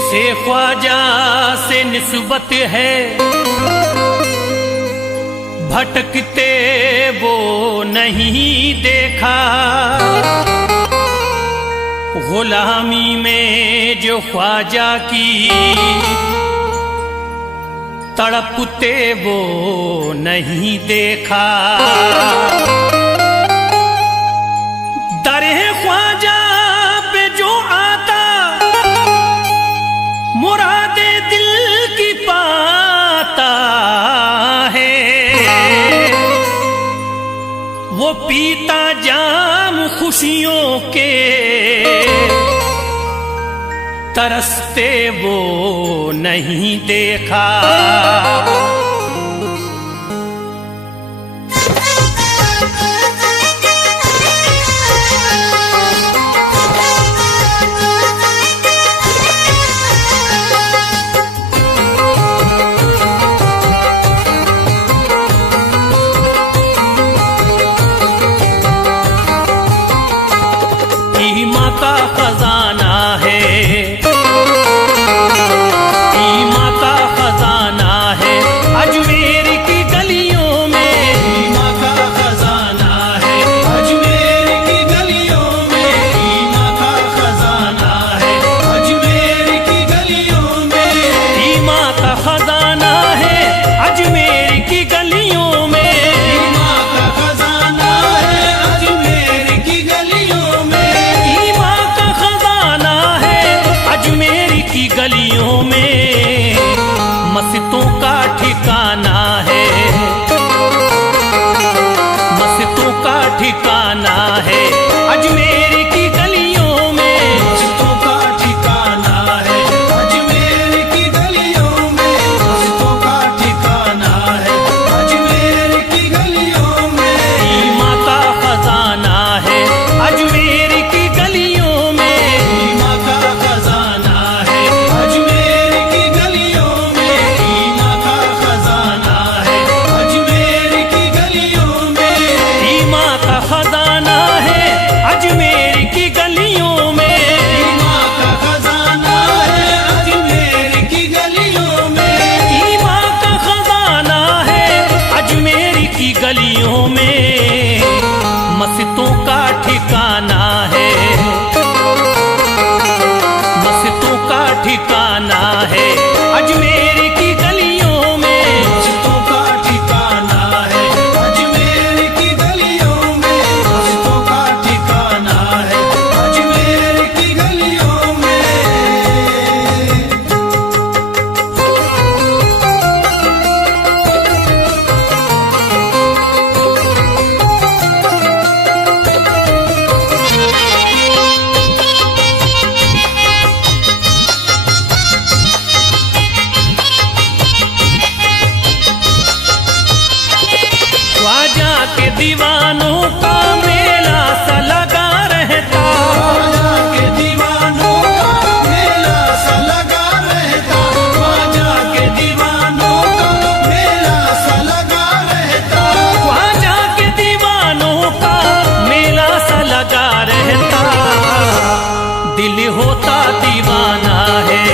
जिसे ख्वाजा से निस्बत है, भटकते वो नहीं देखा। गुलामी में जो ख्वाजा की तड़पते वो नहीं देखा। दरे ख्वाजा पे जो आता मुरादे दिल की पाता है। वो पीता जाम खुशियों के, तरसते वो नहीं देखा। ईमा का खजाना है, ईमा का खजाना है अजमेर की गलियों में। ईमा का खजाना है अजमेर की गलियों में। ईमा का खजाना है अजमेर की गलियों में। ईमा का खजाना है अजमेर की गलियों में। ईमा का खजाना है अजमेर की गलियों में। ईमा का खजाना है अजमेर की गलियों में। मस्जिदों का ठिकाना है, मस्जिदों का ठिकाना है अजमेर की गलियों में। मस्जिदों का ठिकाना है अजमेर की गलियों में। मस्जिदों का ठिकाना है अजमेर की गलियों में। ईमा का खजाना है अजमेर की गलियों में। ईमा का खजाना है अजमेर की गलियों में। ईमा का खजाना है अजमेर की गलियों में। ईमा का खजाना है अजमेर की गलियों में। ईमा का खजाना है अजमेर की गलियों में। ईमा का खजाना है अजमेर की गलियों में। मस्जिदों का ठिकाना है, मस्जिदों का ठिकाना है अजमेर की गलियों में। मस्जिदों का ठिकाना है अजमेर की गलियों में। मस्जिदों का ठिकाना है अजमेर की गलियों में। ख्वाजा के दीवानों का मेला सा लगा रहता। ख्वाजा के दीवानों का मेला सा लगा रहता। ख्वाजा के दीवानों का मेला सा लगा रहता। ख्वाजा के दीवानों का मेला सा लगा रहता। दिल होता दीवाना है,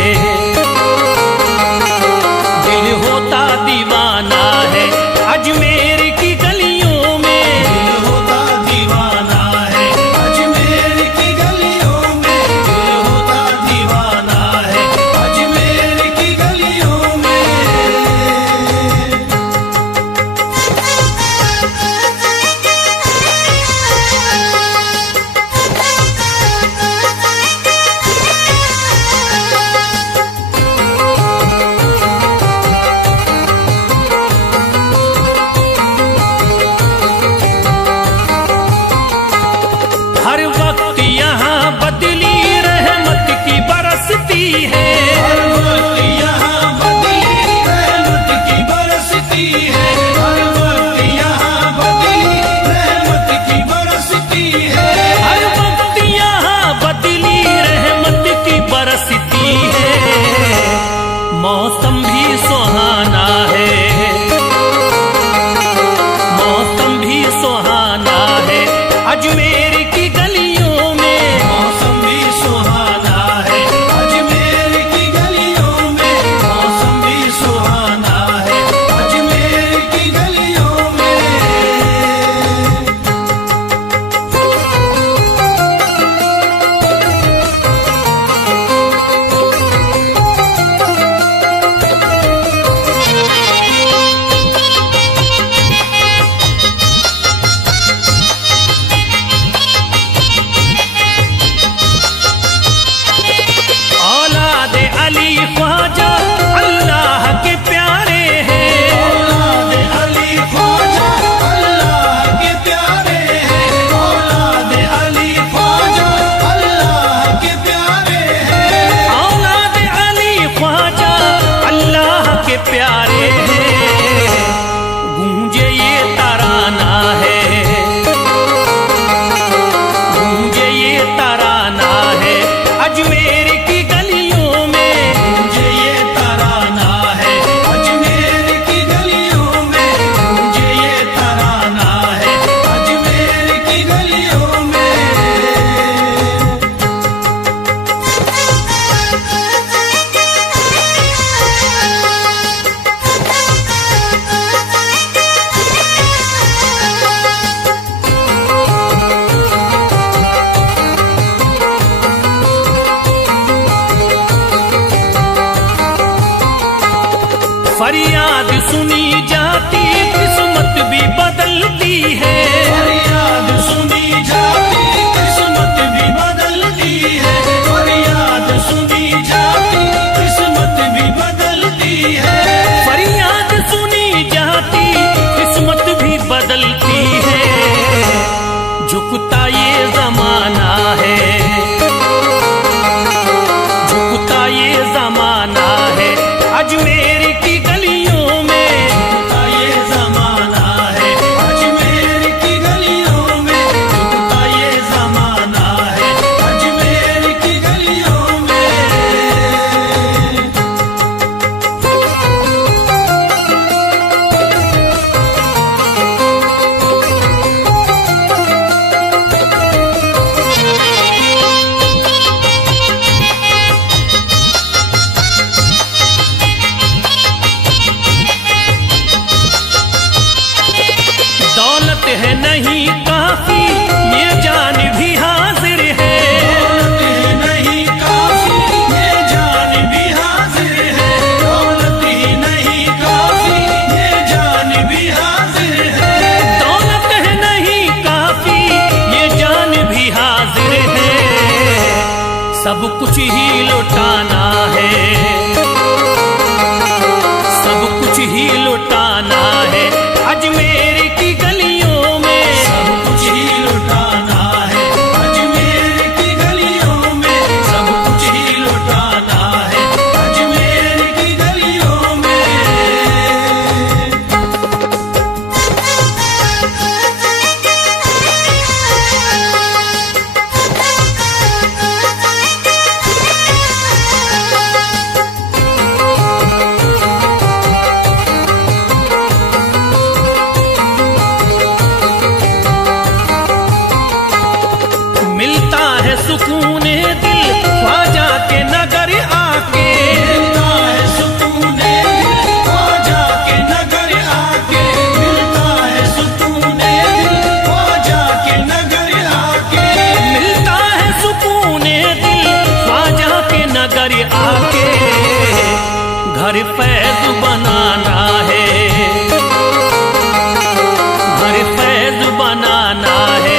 दिल होता दीवाना है अजमेर की गलियों में। दिल होता दीवाना है अजमेर की गलियों में। दिल होता दीवाना है अजमेर की गलियों में। हर वक्त यहाँ बदली रहमत की बरसती है। हर वक्त यहाँ बदली रहमत की बरसती है। हर वक्त यहाँ बदली रहमत की बरसती है। हर वक्त यहाँ बदली रहमत की बरसती है। मौसम भी सुहाना है, मौसम भी सुहाना है अजमेर की गलियों में। मौसम भी सुहाना है अजमेर की गलियों फरियाद सुनी जाती किस्मत भी बदलती है, फरियाद सुनी जाती किस्मत भी बदलती है, फरियाद सुनी जाती किस्मत भी बदलती है, फरियाद सुनी जाती किस्मत भी बदलती है। झुकता ये जमाना है, झुकता ये जमाना है, अजमेर की गलियों में झुकता ये जमाना है, अजमेर की गलियों में झुकता ये जमाना है, अजमेर की गलियों में। दौलत है नहीं काफी ये जान भी हाजिर है, दौलत है नहीं काफी ये जान भी हाजिर है, दौलत ही नहीं काफी ये जान भी हाजिर है, दौलत है नहीं काफी ये जान भी हाजिर है। सब कुछ ही लुटाना है, सब कुछ ही लुटाना है, अजमेर की गलियों में सब कुछ ही लुटाना है, अजमेर की गलियों में सब कुछ ही लुटाना है, अजमेर की गलियों में। मिलता है सुकून दिल ख्वाजा के नगर आके, मिलता है सुकून दिल ख्वाजा के नगर आके, मिलता है सुकून दिल ख्वाजा के नगर आके, मिलता है सुकून दिल ख्वाजा के नगर आके। घर फैज बनाना है, घर फैज बनाना है,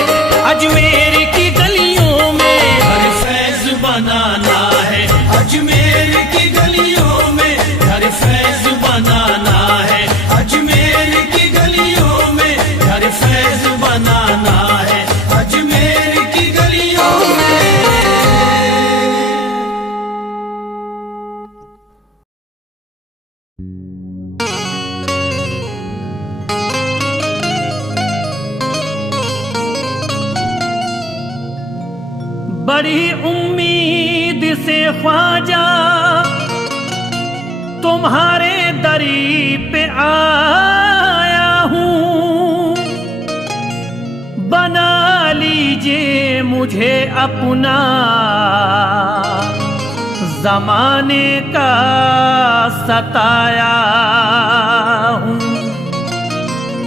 अजमेर की गलियों में घर फैज बनाना है, अजमेर की गलियों में घर फैज बनाना है, अजमेर की गलियों में घर फैज बनाना है, अजमेर की गलियों में। बड़ी उम्मीद से ख्वाजा तुम्हारे दरी पे आया हूँ, बना लीजिए मुझे अपना, जमाने का सताया हूँ।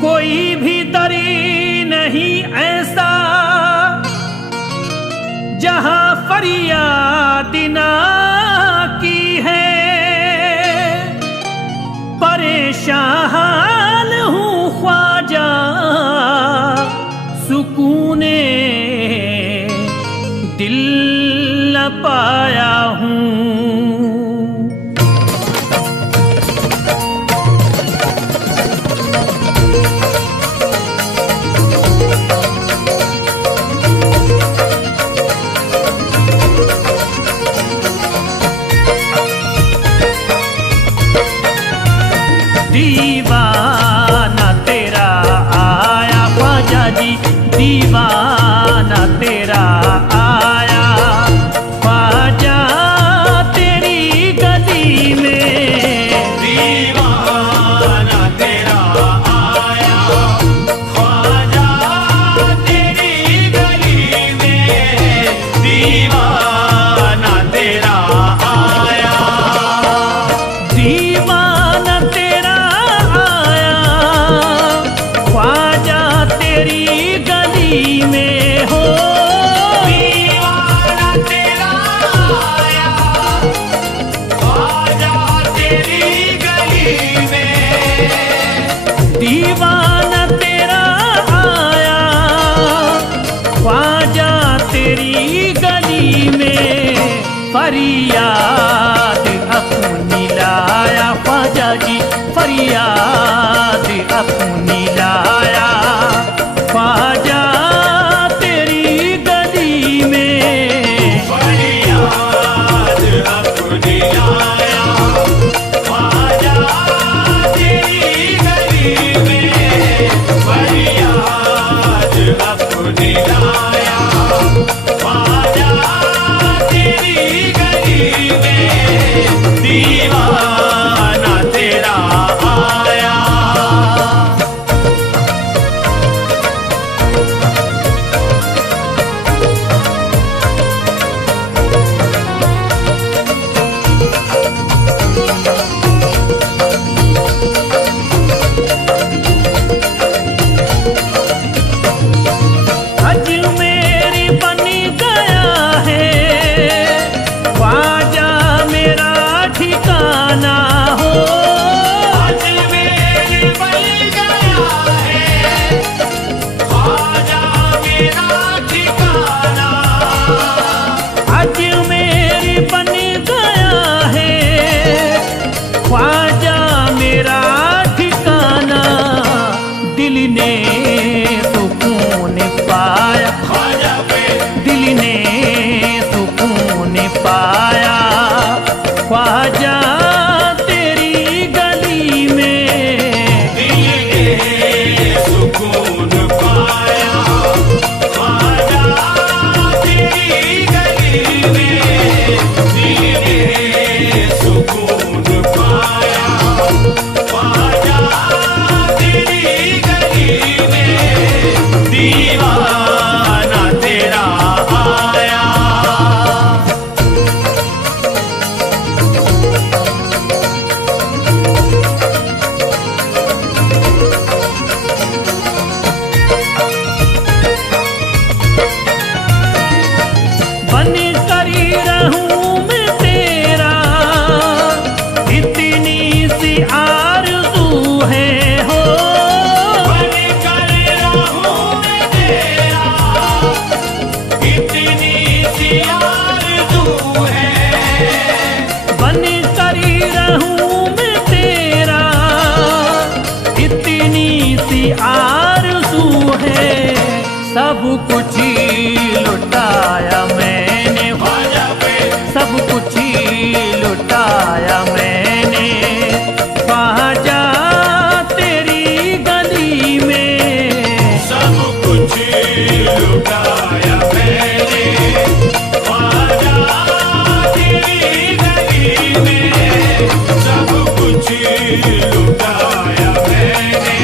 कोई भी दरी नहीं ऐसा जहां फरियाद ना की है, परेशान हूँ ख्वाजा सुकूने दिल न पाया हूँ। दीवाना तेरा आया ख्वाजा जी, दीवाना तेरा आया ख्वाजा फरियाद अपनी लाया ख्वाजा जी, फरियाद अपनी लाया ख्वाजा तेरी गली में। फरियाद अपनी लाया ख्वाजा तेरी गली में, फरियाद अपनी लाया ख्वाजा तेरी गली में, दीवाना तेरा आया। अजमेरी बन गया है ख्वाजा मेरा ठिकाना हो। अजमेर बन गया है ख्वाजा मेरा ठिकाना, अजमेरी बन गया है ख्वाजा मेरा ठिकाना। दिल ने सुकून पाया, ख्वाजा पे दिल ने सुकून पाया ख्वाजा तेरी गली में। दिल ने सुकून पाया ख्वाजा तेरी गली में, दिल ने सुकून पाया ख्वाजा तेरी गली में, दीवाना तेरा आया। बन करी रहूं मैं तेरा इतनी सी आरज़ू है हो। बन कर रहूं मैं तेरा इतनी सी आरज़ू है, बन करी रहूं मैं तेरा इतनी सी आरज़ू है। सब कुछ ही लुटाया मैंने ख्वाजा पे सब कुछ ही लुटाया मैंने ख्वाजा तेरी गली में। सब कुछ लुटाया मैंने ख्वाजा तेरी गली में, सब कुछ लुटाया मैंने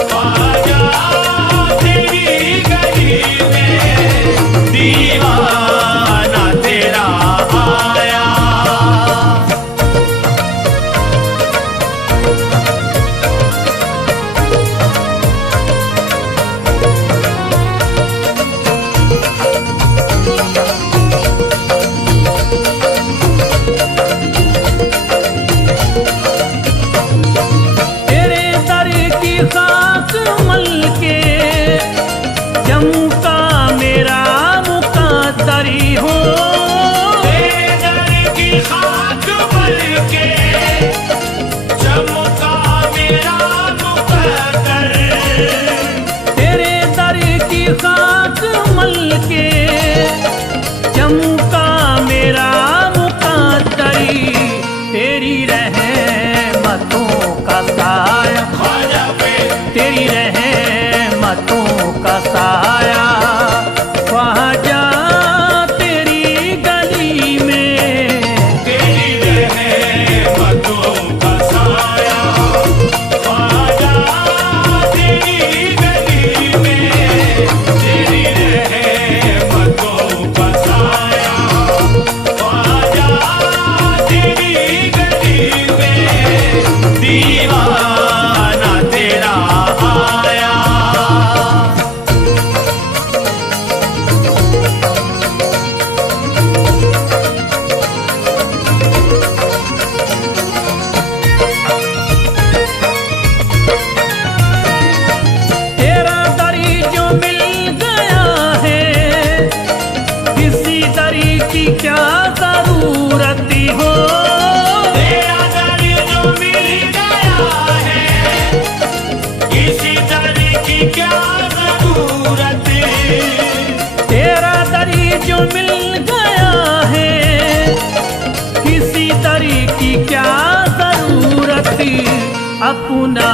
ख्वाजा तेरी गली में, दीवाना तेरा आया। तेरे दर की खाक मल के जम्मू का मेरा मुकद्दरी हो। तेरे दर की खाक मल के चमका मेरा मुकद्दर, तेरे दर की खाक मल के जम्मू का मेरा मुकद्दरी। तेरी रहमतों का साया, ख्वाजा पे तेरी रहमतों का साया ख्वाजा तेरी गली में। तेरी रहमतों का साया ख्वाजा तेरी गली में, तेरी रहमतों का साया ख्वाजा तेरी गली में, दीवाना तेरा आया। तेरा दरी जो मिल गया है किसी दरी की क्या जरूरत हो। तेरा दर जो मिल गया है, किसी दर की क्या जरूरत। तेरा दरी जो मिल गया है, किसी दरी की क्या जरूरत। अपना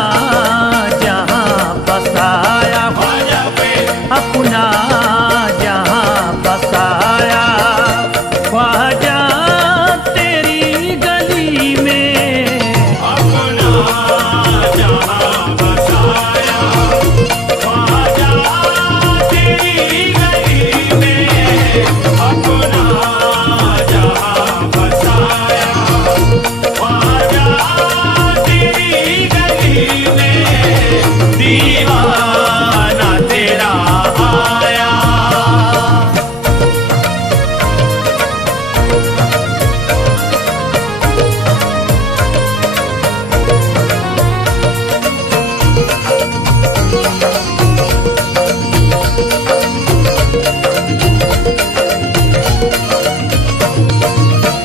जहां बसाया, ख्वाजा पे अपना जहां बसाया, ख्वाजा तेरी गली में। अपना जहां बसाया, ख्वाजा तेरी गली में। अपना जहां बसाया, ख्वाजा तेरी गली में। दीवाना तेरा आया।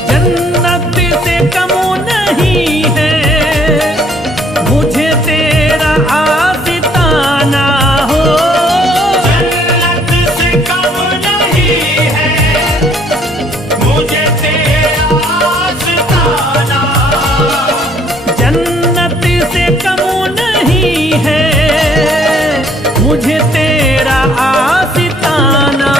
जन्नत से कम नहीं है मुझे तेरा आशिताना हो। जन्नत से कम नहीं है मुझे तेरा आशिताना। जन्नत से कम नहीं है मुझे तेरा आशिताना।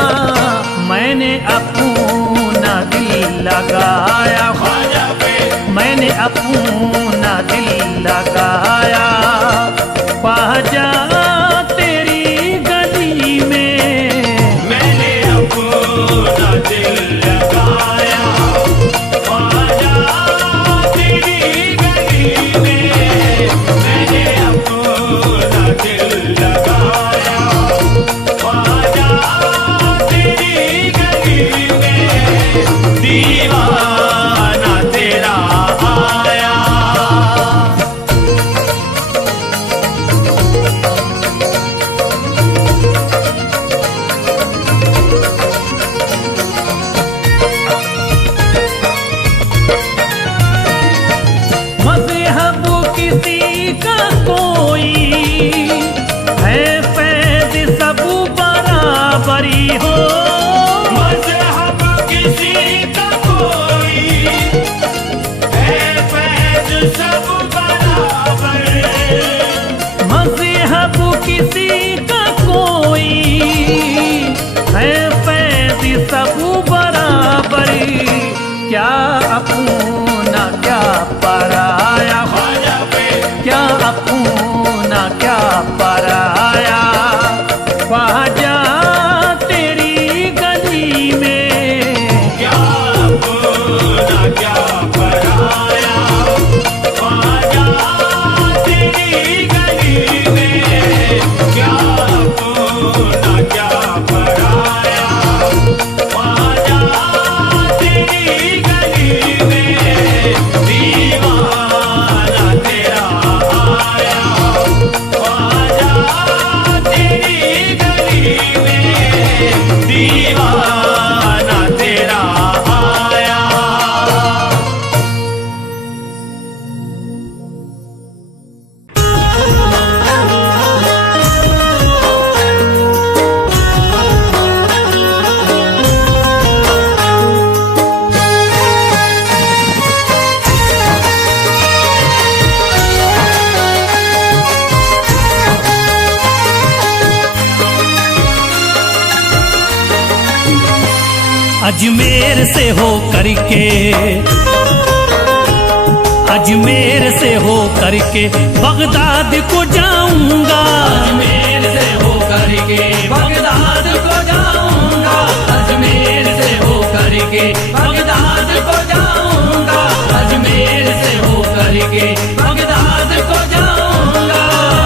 मैंने अपना दिल लगाया, ख्वाजा पे मैंने अपना दिल लगाया, ख्वाजा तेरी गली में। मैंने अपना दिल लगाया, ख्वाजा तेरी गली में। मैंने अपना दिल लगाया, ख्वाजा तेरी गली में। दीवाना तेरा आया। मज़हब किसी का कोई है, फैज़ सब बराबरी हो। मज़हब किसी का कोई है, फैज़ सब बराबर। मज़हब किसी का कोई है, फैज़ सब बराबरी। क्या अपना क्या पराया, ख्वाजा पे क्या अपना क्या पराया, ख्वाजा तेरी गली में। क्या अपना क्या पराया, ख्वाजा तेरी गली में। क्या अपना क्या पराया, ख्वाजा तेरी गली में। दीवाना तेरा आया, ख्वाजा तेरी गली में। दीवाना तेरा आया। अजमेर से हो करके, अजमेर से हो करके बगदाद को जाऊंगा। अजमेर से होकर के बगदाद को जाऊंगा। अजमेर से होकर के बगदाद को जाऊंगा। अजमेर से होकर के बगदाद को जाऊंगा।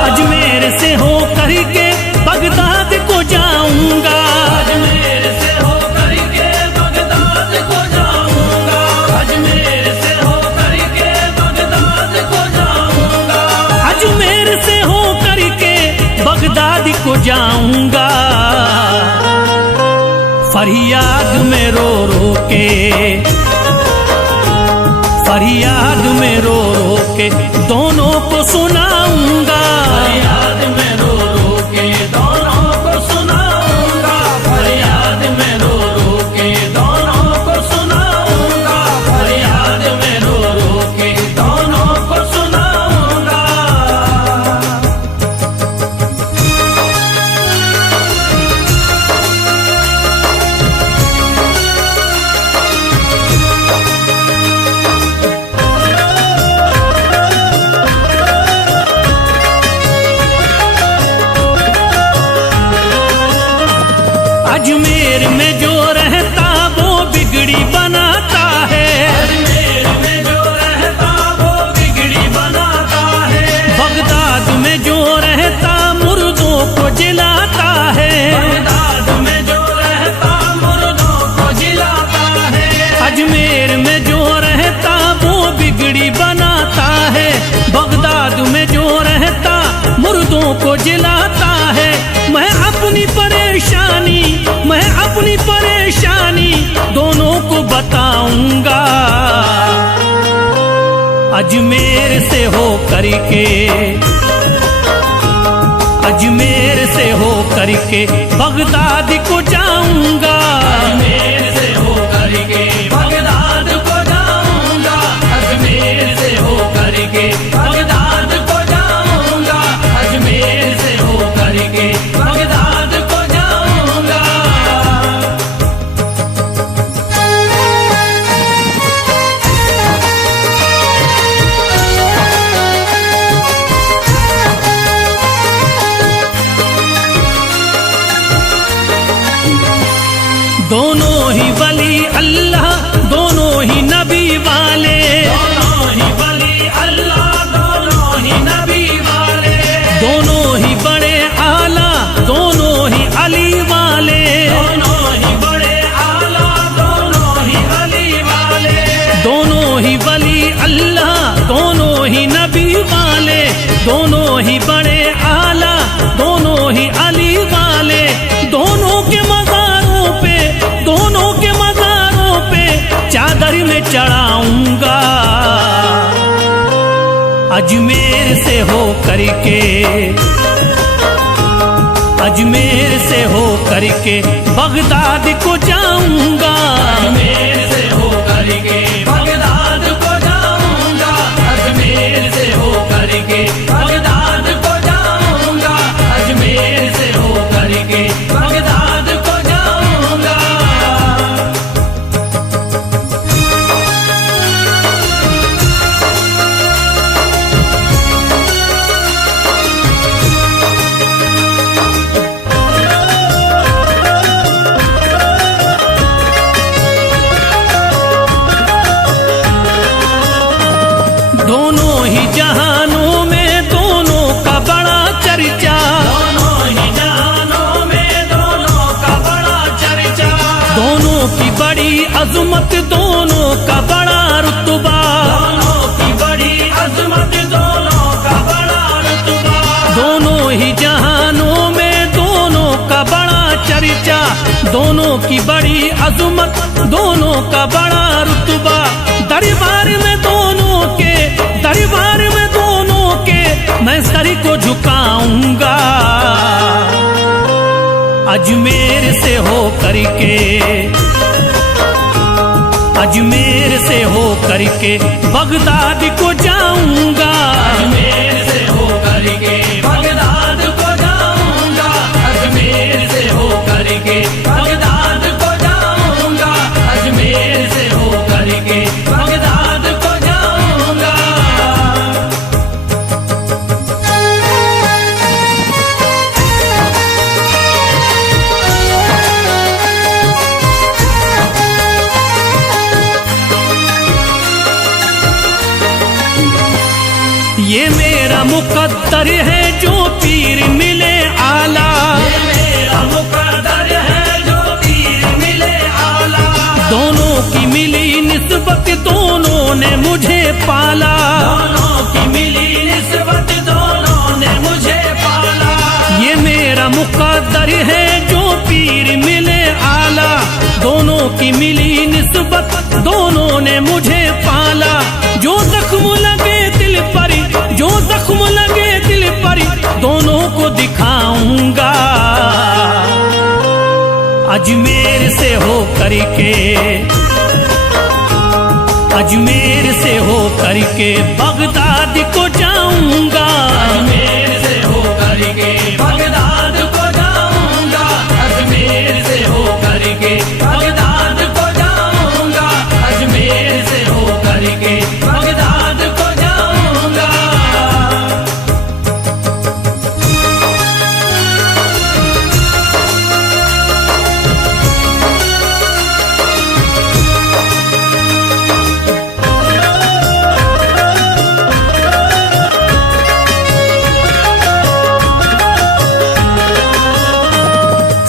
अजमेर से हो करके बगदाद को जाऊंगा। अजमेर से होकर के बगदाद को जाऊंगा। अजमेर से होकर के बगदाद को जाऊंगा। अजमेर से हो करके बगदाद को जाऊंगा। फरियाद में रो रो के फरियाद में रो रो के दोनों को सुनाऊंगा, फरियाद में रो रो के दोनों को सुनाऊंगा, फरियाद में रो रो के दोनों को सुनाऊंगा, फरियाद में रो रो के दोनों को सुनाऊंगा। अजमेर में जो रहता वो बिगड़ी बनाता है, अजमेर में जो रहता वो बिगड़ी बनाता है, बगदाद में जो रहता मुर्दों को जिलाता है, बगदाद में जो रहता मुर्दों को जिलाता है, अजमेर में जो रहता वो बिगड़ी बनाता है, बगदाद में जो रहता मुर्दों को जिलाता है। मैं अपनी परेशानी दोनों को बताऊंगा, अजमेर से हो करके, अजमेर से हो करके बगदाद को जाऊंगा, अजमेर से हो करके बगदाद को जाऊंगा, अजमेर से हो करके बगदाद को जाऊंगा, अजमेर से हो करके बगदाद को जाऊंगा। दोनों ही वली अल्लाह, दोनों ही नबी वाले, दोनों ही वली अल्लाह, दोनों ही नबी वाले, दोनों ही बड़े आला, दोनों ही अली वाले, दोनों ही बड़े आला, दोनों ही अली वाले, दोनों ही वली अल्लाह, दोनों ही नबी वाले, दोनों ही बड़े आला, दोनों ही अली वाले, दोनों के मज़ारों पे, दोनों के मज़ारों पे चादर में चढ़ाऊंगा, अजमेर से हो करके, अजमेर से हो करके बगदाद को जाऊंगा, अजमेर से हो करके बगदाद को जाऊंगा, अजमेर से हो करके बगदाद को जाऊंगा, अजमेर से हो करके बगदाद को जाऊंगा। दोनों ही जहानों में दोनों का बड़ा चर्चा, दोनों ही जहानों में दोनों का बड़ा चर्चा, दोनों की बड़ी अजमत, दोनों का बड़ा रुतबा, दोनों की बड़ी अजमत, दोनों का बड़ा रुतबा, दोनों ही जहानों में दोनों का बड़ा चर्चा, दोनों की बड़ी अजमत, दोनों का बड़ा रुतबा, दरबार में दोनों के, दरबार में दोनों के मैं सर को झुकाऊंगा, अजमेर से हो करके, अजमेर से हो करके बगदाद को जाऊंगा, अजमेर से हो करके बगदाद को जाऊंगा, अजमेर से हो करके बगदाद को जाऊंगा, अजमेर से हो करके बगदाद को जाऊंगा। ये मेरा मुकद्दर है जो पीर मिले आला, ये मेरा मुकद्दर है जो पीर मिले आला, दोनों की मिली निस्बत, दोनों ने मुझे पाला, दोनों की मिली निस्बत, दोनों ने मुझे पाला। ये मेरा मुकद्दर है जो पीर मिले आला, दोनों की मिली निस्बत, दोनों ने मुझे पाला, अजमेर से हो करके, अजमेर से हो करके बगदाद को जाऊंगा, अजमेर से हो करके बगदाद को जाऊंगा, अजमेर से हो करके बगदाद को जाऊंगा, अजमेर से हो करके बगदाद को जाऊंगा।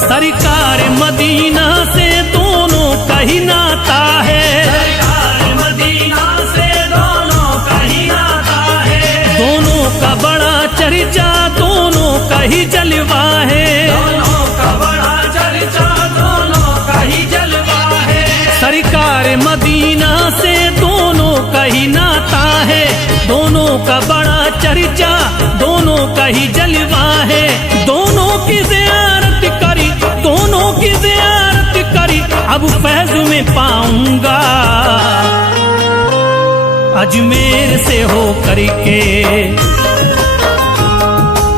सरकार मदीना से दोनों का ही नाता है, सरकार मदीना से दोनों का ही नाता है, दोनों का बड़ा चर्चा दोनों का ही जलवा है, दोनों का बड़ा चर्चा दोनों का ही जलवा है। सरकार मदीना से दोनों का ही नाता है, दोनों का बड़ा चर्चा दोनों का ही जलवा है, दोनों की ज़ियारत करी, दोनों की ज़ियारत करी अब फैज में पाऊंगा, अजमेर से हो करके,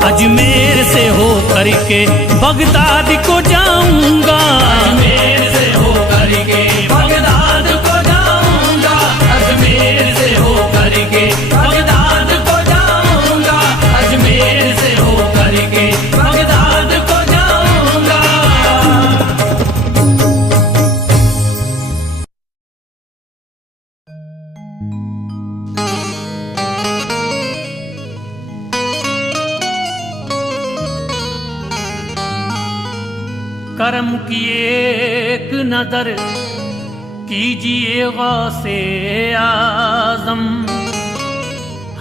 अजमेर से हो करके बगदाद को जाऊंगा, अजमेर से हो करके बगदाद को जाऊंगा, अजमेर से हो करके बगदाद को जाऊंगा, अजमेर से हो करके बगदाद को जाऊंगा। करम की एक नजर कीजिए गौसे आजम,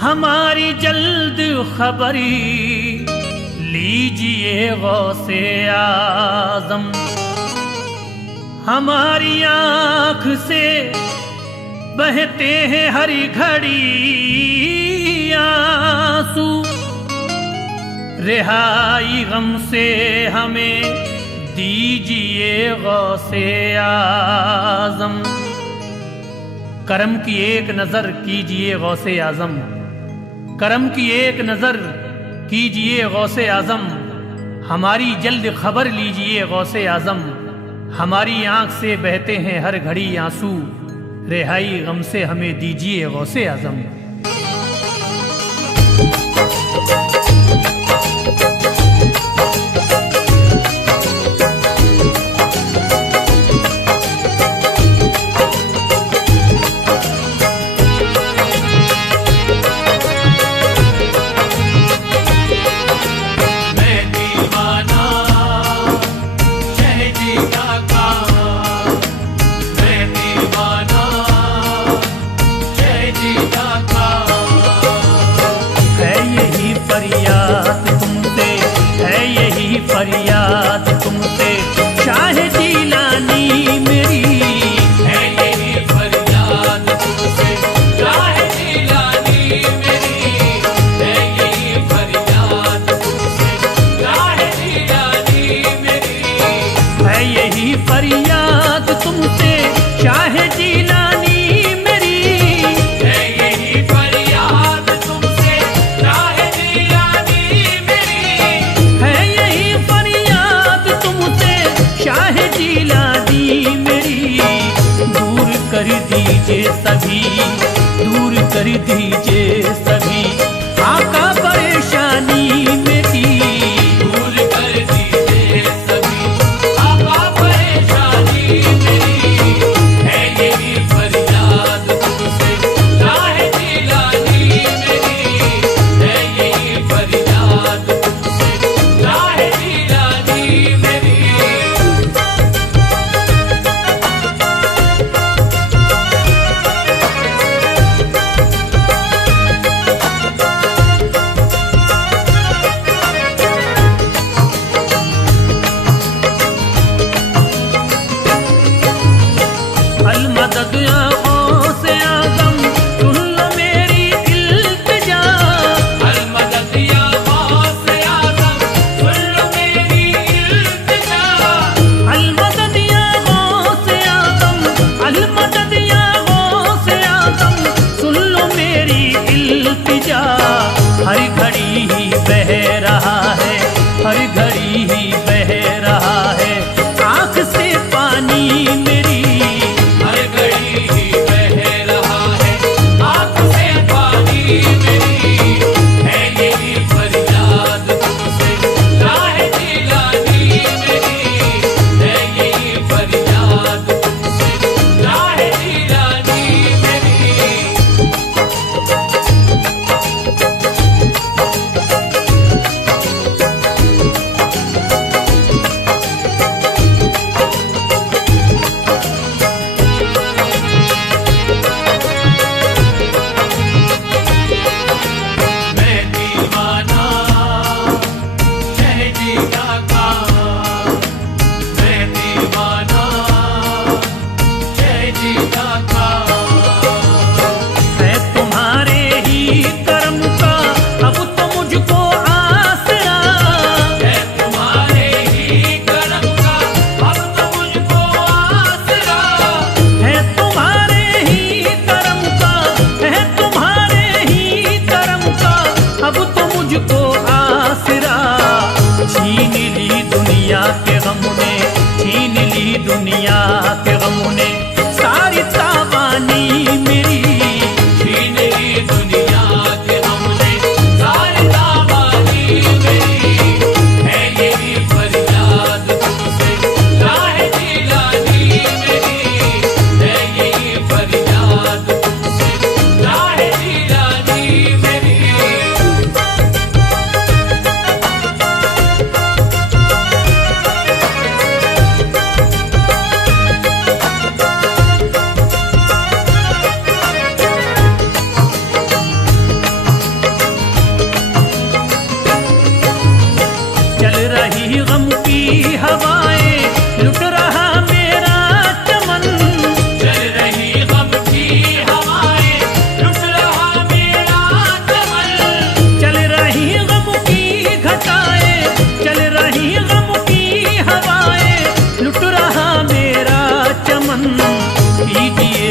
हमारी जल्द खबरी लीजिए गौसे आजम, हमारी आँख से बहते हैं हर घड़ी आंसू, रिहाई गम से हमें दीजिए गौसे आजम। करम की एक नजर कीजिए गौसे आजम, करम की एक नजर कीजिए गौसे आजम, हमारी जल्द खबर लीजिए गौसे आजम, हमारी आंख से बहते हैं हर घड़ी आंसू, रिहाई गम से हमें दीजिए गौसे आजम। फरियाद तुमसे शाह जीलानी मेरी, है यही फरियाद तुमसे शाह जीलानी मेरी, है यही फरियाद तुमसे शाह जीलानी मेरी, है यही फरियाद तुमसे शाह जीलानी मेरी, है यही फरियाद तुमसे शाह जीलानी मेरी, है यही फरियाद तुमसे शाह जीलानी मेरी। दूर कर दीजिए सभी, दूर कर दीजिए सभी आका परेशानी मेरी, दूर कर दीजिए सभी आका परेशानी मेरी, है यही फरियाद तुमसे शाह जीलानी मेरी, है यही फरियाद तुमसे शाह जीलानी मेरी। अलमदद आँखों से आजम सुन लो मेरी इल्तिजा, अलमदद या गौसे आज़म सुन लो मेरी इल्तिजा, अलमदद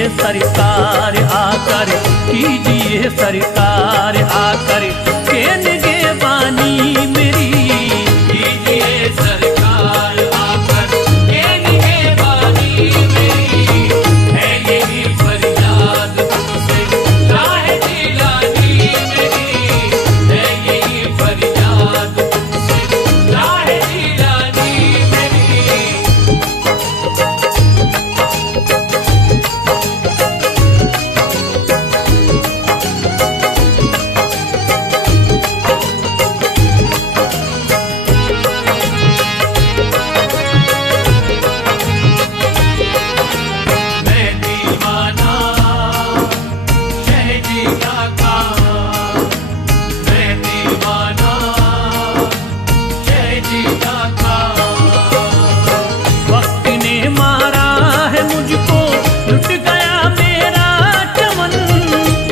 सरकार आकर, कीजिए सरकार आकर, केनगे बानी मेरी। कीजिए सरकार आकर, केनगे बानी मेरी, है यही फरियाद तुमसे राहे जिलानी मेरी, है यही फरियाद तुमसे राहे जिलानी मेरी। मैं दीवाना शहजीदा का, मैं दीवाना शहजीदा का। वक्त ने मारा है मुझको, लुट गया मेरा चमन।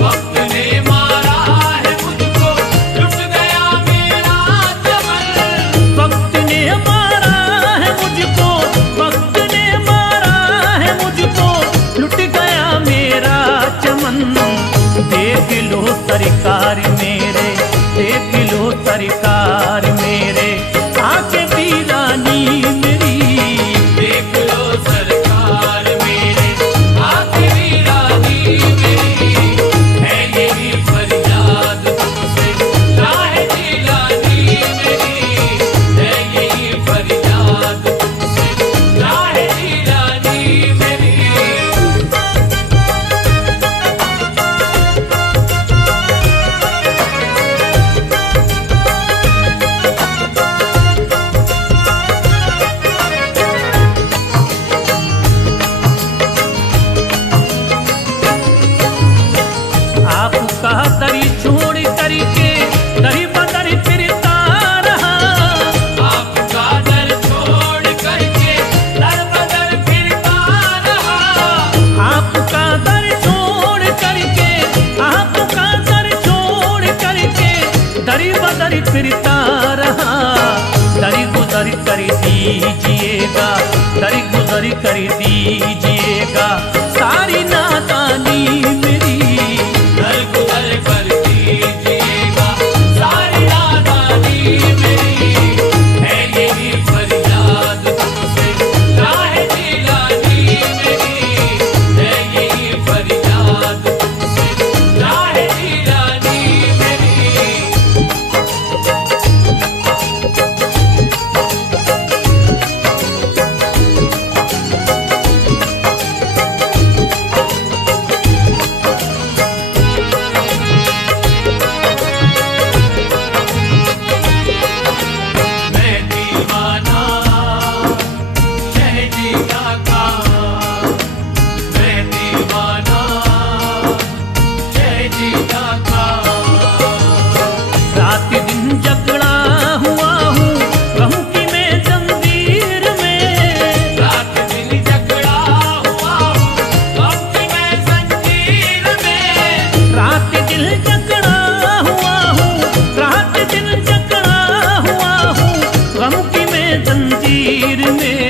वक्त ने मारा है मुझको, लुट गया मेरा चमन। वक्त ने मारा है मुझको, वक्त ने मारा है मुझको, लुट गया मेरा चमन। देख लो सरकार मेरे, देख लो सरकार मेरे, आके वीरानी मेरी। देख लो सरकार मेरे, आखिरी रानी मेरी, है यही फरियाद तुमसे राहे जिलानी मेरी, है यही फरियाद तुमसे राहे जिलानी मेरी। आपका दरी छोड़ करके दरी बदरी फिरता रहा। आपका दर छोड़ करके दर बदर फिरता रहा। आपका दर छोड़ करके, आपका दर छोड़ करके, दरी बदरी फिरता रहा। दरी गुदर कर दीजिएगा, दरी गुदर कर दीजिएगा, सारी नादानी मेरी। दर गुदर कर दीजिएगा, सारी नादानी मेरी, है यही फरियाद तुमसे राहे जिलानी मेरी, है यही फरियाद तुमसे राहे जिलानी मेरी। मैं दीवाना शहजीदा का, मैं दीवाना शहजीदा का। रात दिन जकड़ा हुआ हूँ कहूँ कि मैं जंजीर में। रात दिन जकड़ा हुआ हूँ, गम की मैं जंजीर में। रात दिल जकड़ा हुआ हूँ, रात दिल जकड़ा हुआ हूँ, गम की मैं जंजीर में।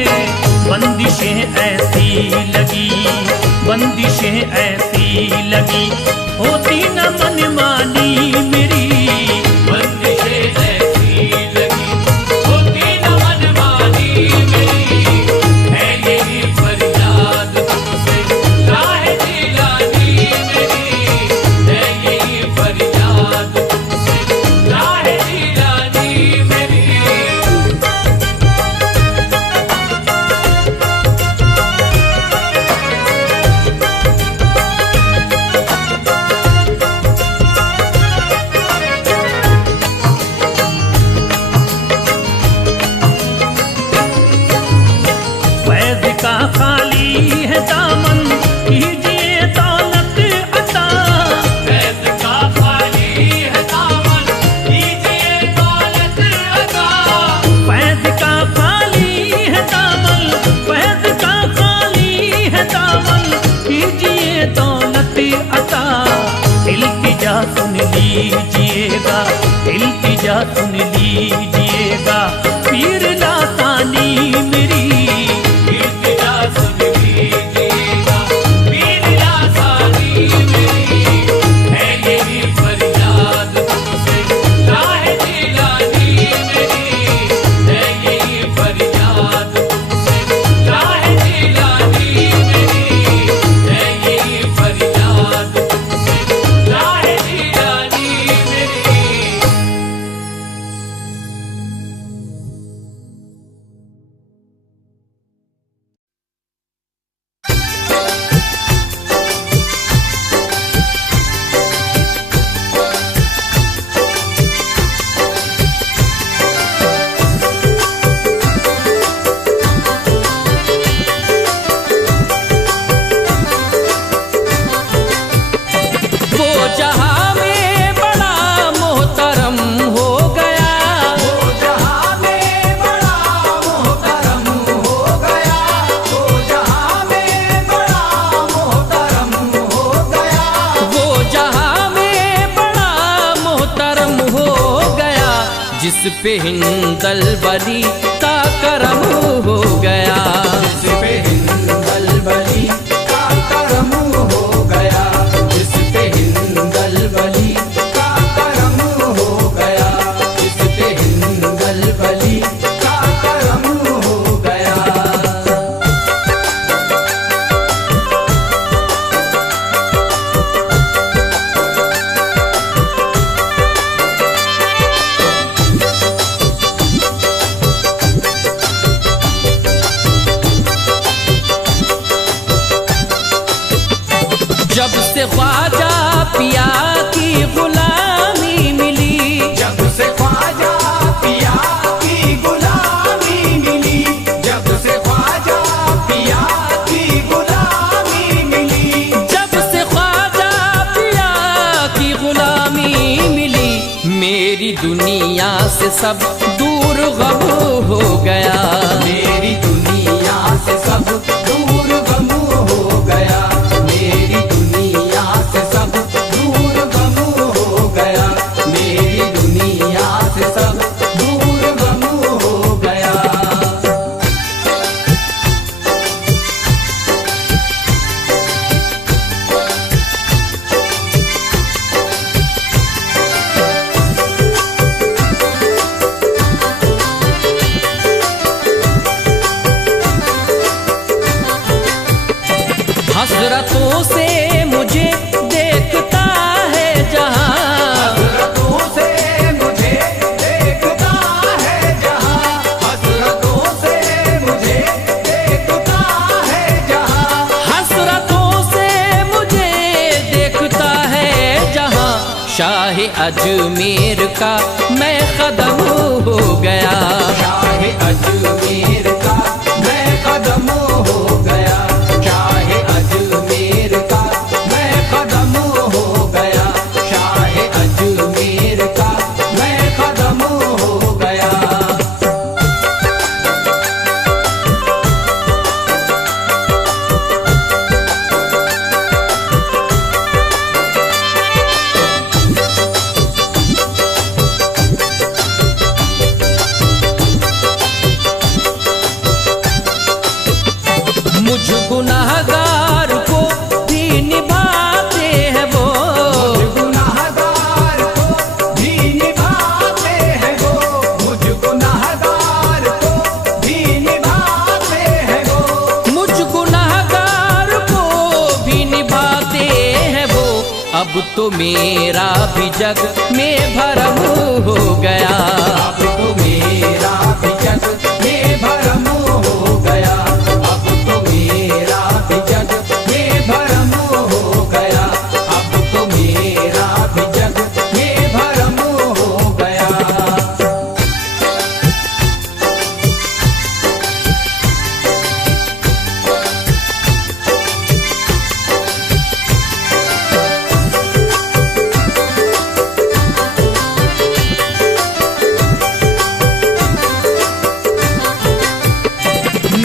बंदिशें ऐसी लगी, बंदिशें ऐसी लगी, होती न मनमानी मेरी। बंदिशें ऐसी लगी, होती न मनमानी मेरी, है यही फरियाद तुमसे राहे जिलानी मेरी, है यही फरियाद तुमसे राहे जिलानी मेरी। फैज का खाली है दामन, कीजिए दौलत अता। फैज का खाली है दामन, कीजिए दौलत अता। फैज का खाली है दामन, फैज का खाली है दामन, कीजिए दौलत अता। इल्तिजा सुन लीजिएगा, इल्तिजा सुन लीजिएगा, पीर लासानी मेरी। इल्तिजा सुन लीजिएगा, पीर पे हिंदल बली का करम हो गया, जिस पे हिंदल बली का करम हो गया, जिस पे हिंदल बली का करम हो गया, जिस पे हिंदल बली का करम हो गया। जब से ख्वाजा पिया की गुलामी मिली, जब से ख्वाजा पिया की गुलामी मिली, जब से ख्वाजा पिया की गुलामी मिली, जब से ख्वाजा पिया की गुलामी मिली, मेरी दुनिया से सब दूर गम हो गया, मेरी दुनिया से सब दूर गम हो गया, मेरी दुनिया से सब दूर गम हो गया, मेरी दुनिया से सब दूर गम हो गया। हसरतों से मुझे देखता है जहां, हसरतों से मुझे देखता है जहां, हसरतों से मुझे देखता है जहां, हसरतों से मुझे देखता है जहां, शाह अजमेर का मैं कदम हो गया, शाह अजमेर का मैं कदम हो गया, शाह अजमेर का मैं कदम हो गया, शाह अजमेर का मैं कदम हो गया। मुझ गुनाहगार को भी निभाते हैं वो, गुनाहगार को भी निभाते हैं वो, मुझ गुनाहगार को भी निभाते हैं वो, मुझ गुनाहगार को भी निभाते हैं वो, अब तो मेरा भी जग में भरम हो गया, अब तो मेरा भी जग में भरम हो गया, अब तो मेरा भी जग में भरम हो गया, अब तो मेरा भी जग में भरम हो गया।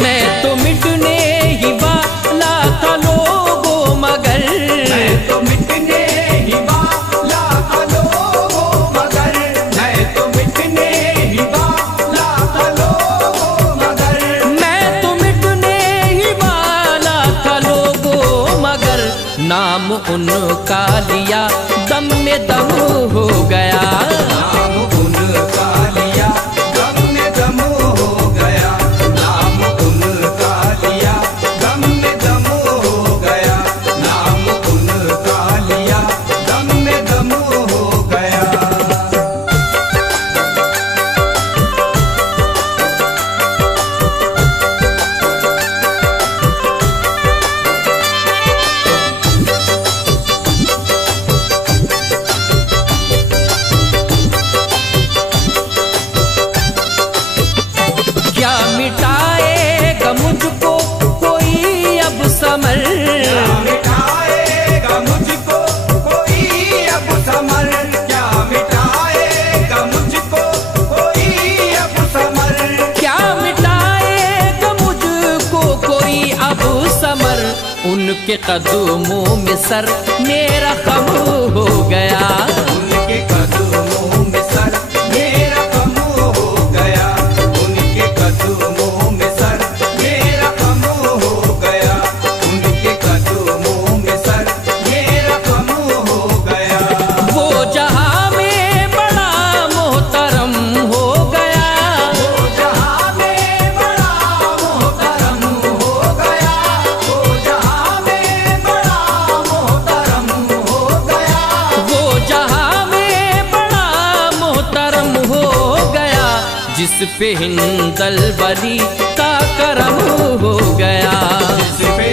मैं तो मिटने ही वाला था लोगों मगर, मैं तो मिटने ही वाला था लोगों मगर, मैं तो मिटने ही वाला था लोगों मगर, मैं तो मिटने ही वाला था लोगों मगर, नाम उनका लिया दम में दम हो गया, नाम उनका लिया गम में दम हो गया, नाम उनका लिया गम में दम हो गया, नाम उनका लिया गम में दम हो गया। क्या मिटाएगा मुझको कोई अब समर, क्या मिटाएगा मुझको कोई अब समर, क्या मिटाएगा मुझको कोई अब समर, क्या मिटाएगा मुझको कोई अब समर, उनके कदमों में सर मेरा कम हो गया, उनके कदमों में सर मेरा कम जिस पे हिंदल बली का करम हो गया, जिस पे